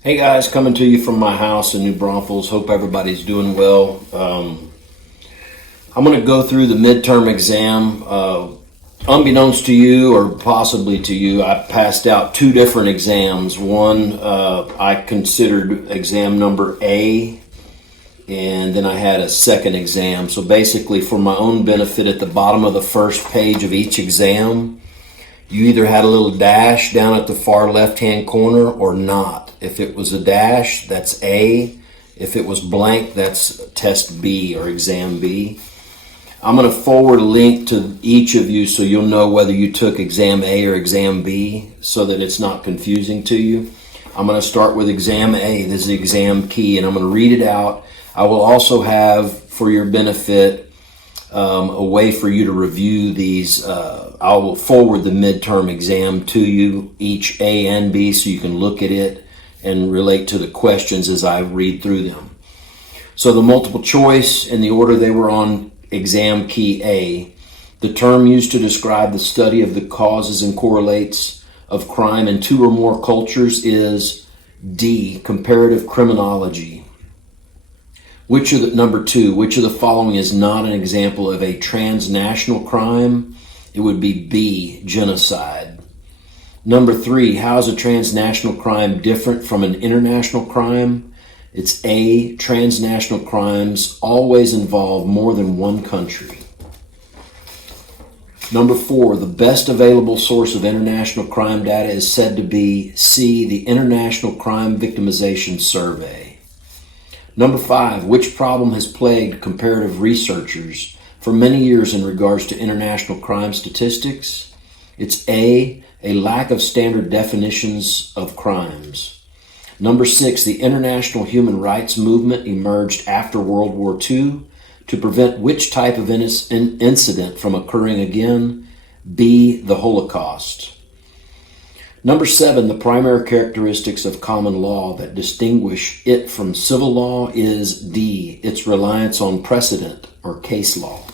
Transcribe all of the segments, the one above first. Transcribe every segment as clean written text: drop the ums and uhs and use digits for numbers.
Hey guys, coming to you from my house in New Braunfels. Hope everybody's doing well. I'm going to go through the midterm exam. Unbeknownst to you, or possibly to you, I passed out two different exams. One I considered exam number A, and then I had a second exam. So basically, for my own benefit, at the bottom of the first page of each exam, you either had a little dash down at the far left-hand corner or not. If it was a dash, that's A. If it was blank, that's test B or exam B. I'm going to forward a link to each of you so you'll know whether you took exam A or exam B so that it's not confusing to you. I'm going to start with exam A. This is the exam key, and I'm going to read it out. I will also have, for your benefit, a way for you to review these. I will forward the midterm exam to you, each A and B, so you can look at it and relate to the questions as I read through them. So the multiple choice, in the order they were on exam key A, the term used to describe the study of the causes and correlates of crime in two or more cultures is D, comparative criminology. Number two, which of the following is not an example of a transnational crime? It would be B, genocide. Number three, how is a transnational crime different from an international crime? It's A, transnational crimes always involve more than one country. Number four, the best available source of international crime data is said to be C, the International Crime Victimization Survey. Number five, which problem has plagued comparative researchers for many years in regards to international crime statistics? It's A, lack of standard definitions of crimes. Number six, the international human rights movement emerged after World War II to prevent which type of incident from occurring again? B, the Holocaust. Number seven, the primary characteristics of common law that distinguish it from civil law is D, its reliance on precedent or case law.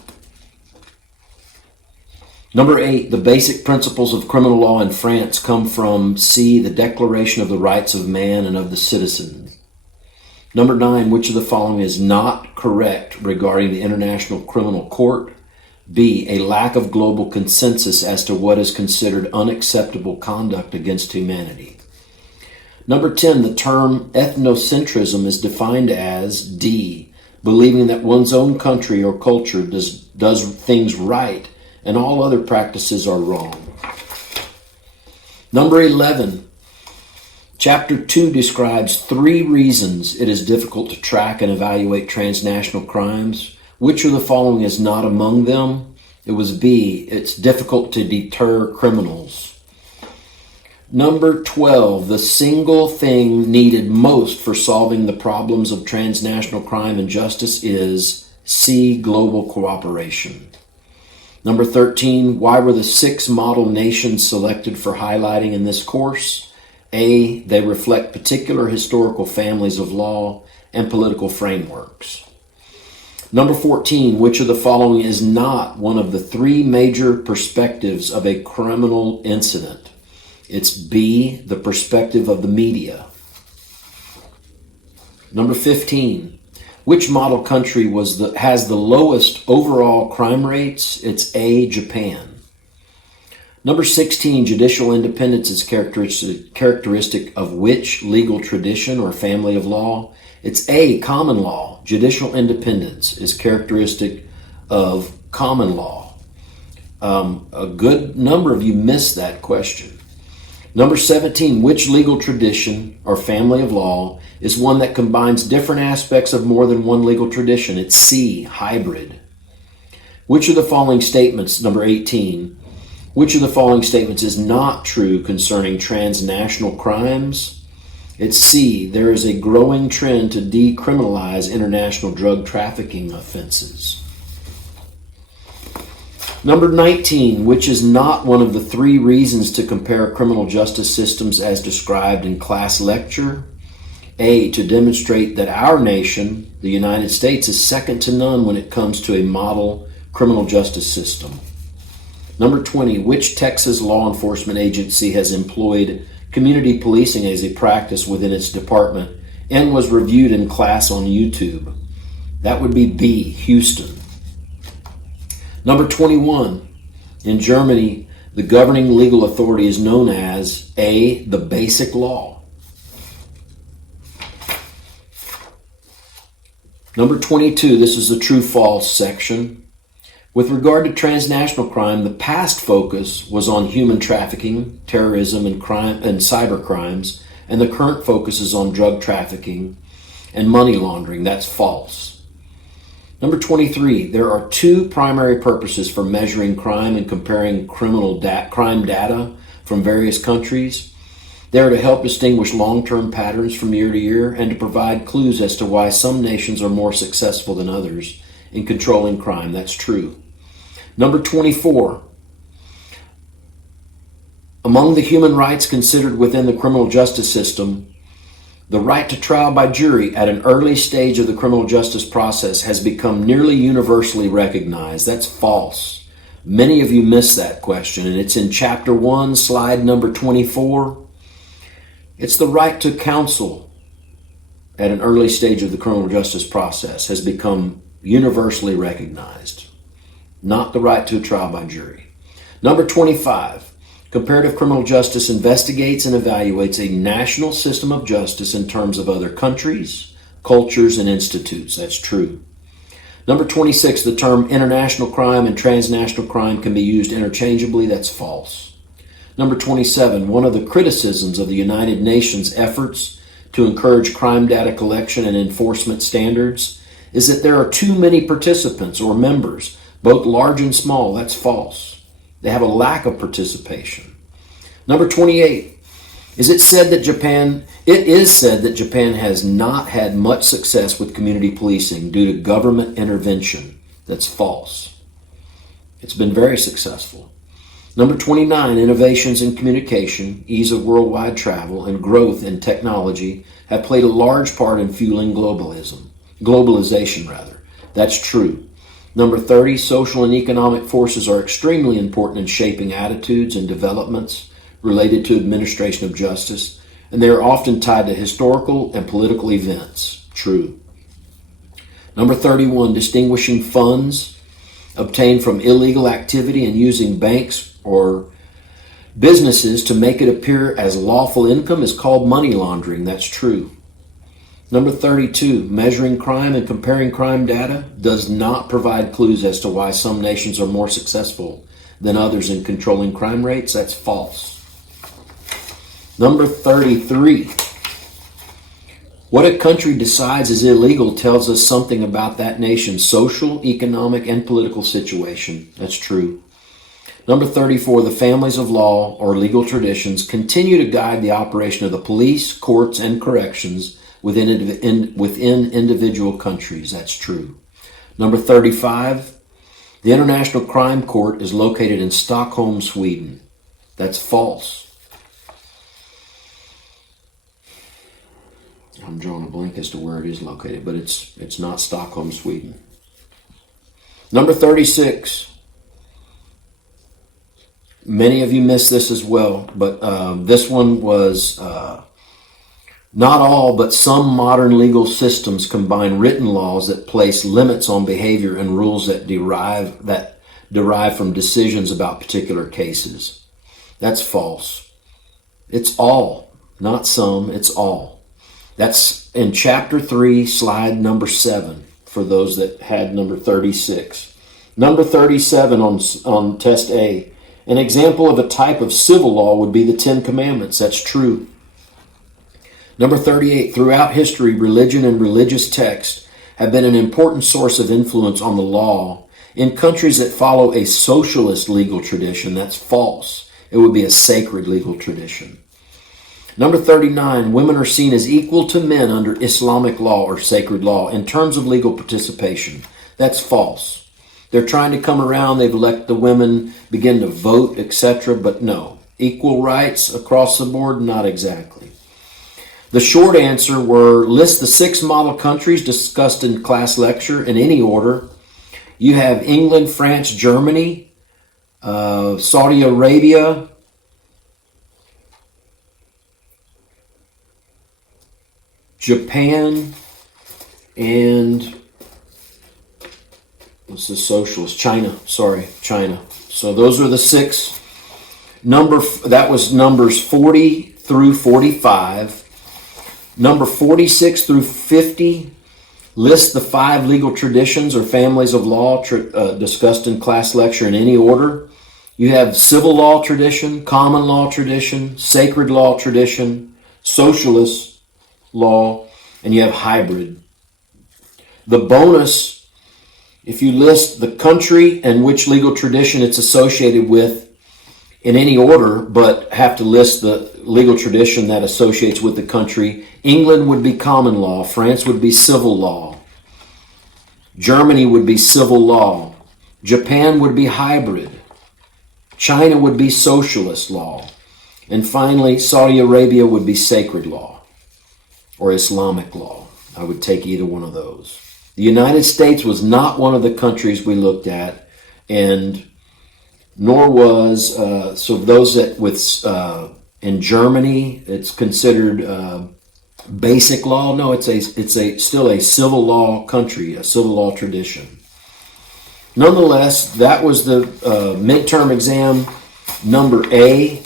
Number eight, the basic principles of criminal law in France come from C, the Declaration of the Rights of Man and of the Citizen. Number nine, which of the following is not correct regarding the International Criminal Court? B, a lack of global consensus as to what is considered unacceptable conduct against humanity. Number 10, the term ethnocentrism is defined as D, believing that one's own country or culture does things right and all other practices are wrong. Number 11, Chapter 2 describes 3 reasons it is difficult to track and evaluate transnational crimes. Which of the following is not among them? It was B, it's difficult to deter criminals. Number 12, the single thing needed most for solving the problems of transnational crime and justice is C, global cooperation. Number 13, why were the 6 model nations selected for highlighting in this course? A, they reflect particular historical families of law and political frameworks. Number 14, which of the following is not one of the 3 major perspectives of a criminal incident? It's B, the perspective of the media. Number 15, which model country has the lowest overall crime rates? It's A, Japan. Number 16, judicial independence is characteristic of which legal tradition or family of law? It's A, common law. Judicial independence is characteristic of common law. A good number of you missed that question. Number 17, which legal tradition or family of law is one that combines different aspects of more than one legal tradition? It's C, hybrid. Which of the following statements, number 18, which of the following statements is not true concerning transnational crimes? It's C, there is a growing trend to decriminalize international drug trafficking offenses. Number 19, which is not one of the 3 reasons to compare criminal justice systems as described in class lecture? A, to demonstrate that our nation, the United States, is second to none when it comes to a model criminal justice system. Number 20, which Texas law enforcement agency has employed community policing as a practice within its department and was reviewed in class on YouTube. That would be B, Houston. Number 21, in Germany, the governing legal authority is known as A, the Basic Law. Number 22, this is the true-false section. With regard to transnational crime, the past focus was on human trafficking, terrorism, and crime and cyber crimes, and the current focus is on drug trafficking and money laundering. That's false. Number 23, there are two primary purposes for measuring crime and comparing crime data from various countries. They are to help distinguish long-term patterns from year to year and to provide clues as to why some nations are more successful than others in controlling crime. That's true. Number 24, among the human rights considered within the criminal justice system, the right to trial by jury at an early stage of the criminal justice process has become nearly universally recognized. That's false. Many of you missed that question, and it's in Chapter 1, slide number 24. It's the right to counsel at an early stage of the criminal justice process has become universally recognized, not the right to a trial by jury. Number 25, comparative criminal justice investigates and evaluates a national system of justice in terms of other countries, cultures, and institutes. That's true. Number 26, the term international crime and transnational crime can be used interchangeably. That's false. Number 27, one of the criticisms of the United Nations efforts to encourage crime data collection and enforcement standards is that there are too many participants or members, both large and small. That's false. They have a lack of participation. Number 28, it is said that Japan has not had much success with community policing due to government intervention. That's false. It's been very successful. Number 29, innovations in communication, ease of worldwide travel, and growth in technology have played a large part in fueling globalization. That's true. Number 30, social and economic forces are extremely important in shaping attitudes and developments related to administration of justice, and they are often tied to historical and political events. True. Number 31, distinguishing funds obtained from illegal activity and using banks or businesses to make it appear as lawful income is called money laundering. That's true. Number 32, measuring crime and comparing crime data does not provide clues as to why some nations are more successful than others in controlling crime rates. That's false. Number 33, what a country decides is illegal tells us something about that nation's social, economic, and political situation. That's true. Number 34, the families of law or legal traditions continue to guide the operation of the police, courts, and corrections within individual countries. That's true. Number 35, the International Crime Court is located in Stockholm, Sweden. That's false. I'm drawing a blank as to where it is located, but it's not Stockholm, Sweden. Number 36, many of you missed this as well, but this one was not all, but some modern legal systems combine written laws that place limits on behavior and rules that derive from decisions about particular cases. That's false. It's all, not some, it's all. That's in Chapter 3, slide number 7, for those that had number 36. Number 37 on Test A. An example of a type of civil law would be the Ten Commandments. That's true. Number 38, throughout history, religion and religious texts have been an important source of influence on the law. In countries that follow a socialist legal tradition, that's false. It would be a sacred legal tradition. Number 39, women are seen as equal to men under Islamic law or sacred law in terms of legal participation. That's false. They're trying to come around, they've let the women begin to vote, etc., but no. Equal rights across the board? Not exactly. The short answer were list the 6 model countries discussed in class lecture in any order. You have England, France, Germany, Saudi Arabia, Japan, and what's the socialist? China. China. So those are the six. That was numbers 40 through 45. Number 46 through 50 list the 5 legal traditions or families of law discussed in class lecture in any order. You have civil law tradition, common law tradition, sacred law tradition, socialist law, and you have hybrid. The bonus, if you list the country and which legal tradition it's associated with in any order, but have to list the legal tradition that associates with the country, England would be common law, France would be civil law, Germany would be civil law, Japan would be hybrid, China would be socialist law, and finally Saudi Arabia would be sacred law or Islamic law. I would take either one of those. The United States was not one of the countries we looked at, and nor was, so those that in Germany, it's considered basic law. No, it's still a civil law country, a civil law tradition. Nonetheless, that was the midterm exam number A.